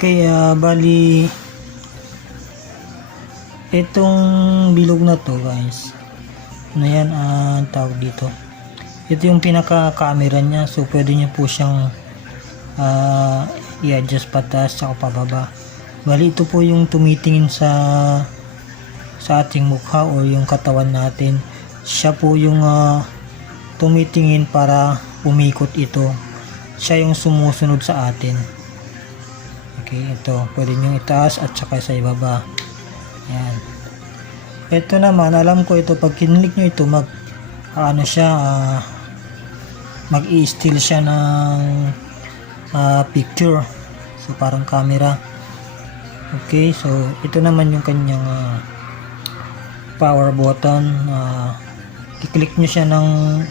Okay, bali itong bilog na to guys, na yan tawag dito, ito yung pinaka camera nya, so pwede nyo po siyang i-adjust pataas at pababa. Bali ito po yung tumitingin sa ating mukha o yung katawan natin, siya po yung tumitingin para umikot ito, siya yung sumusunod sa atin. Okay, ito pwede nyo itaas at saka sa ibaba. Yan. Ito naman, alam ko ito, pag kinlik nyo ito, ano siya, mag-i-steal siya ng picture. So parang camera. Okay, so ito naman yung kanyang power button. I-click nyo siya ng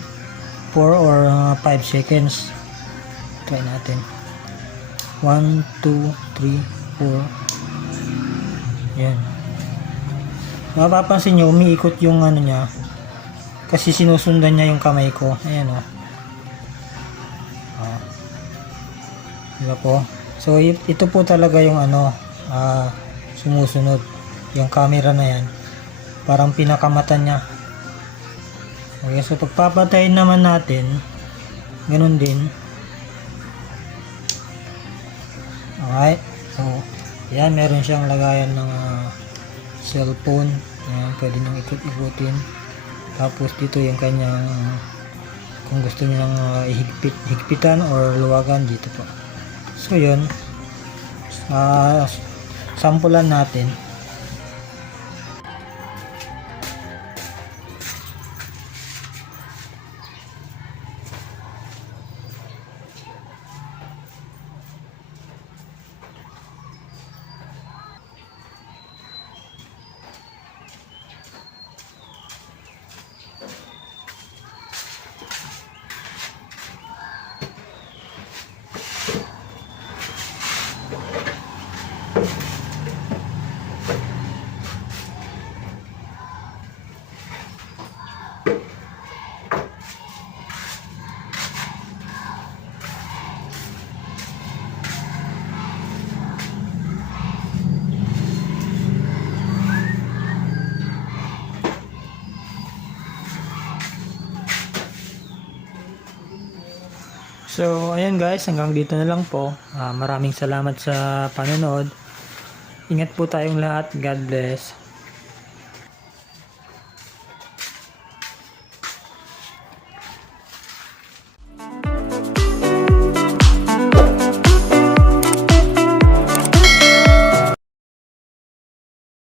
4 or 5 seconds. Try natin. 1, 2, 3, 4. Yan. Mapapansin nyo, umiikot yung ano niya. Kasi sinusundan niya yung kamay ko. Ayan o. Diba po? So, ito po talaga yung ano, sumusunod. Yung camera na yan. Parang pinakamata niya. Okay, so pagpapatayin naman natin, ganun din. Alright, so yan, meron siyang lagayan ng cellphone. Yan, pwede nang ikot-ikutin. Tapos dito yung kanyang kung gusto niyo nang higpitan or luwagan, dito po. So yun, sampulan natin. So, ayan guys, hanggang dito na lang po. Maraming salamat sa panonood. Ingat po tayong lahat. God bless.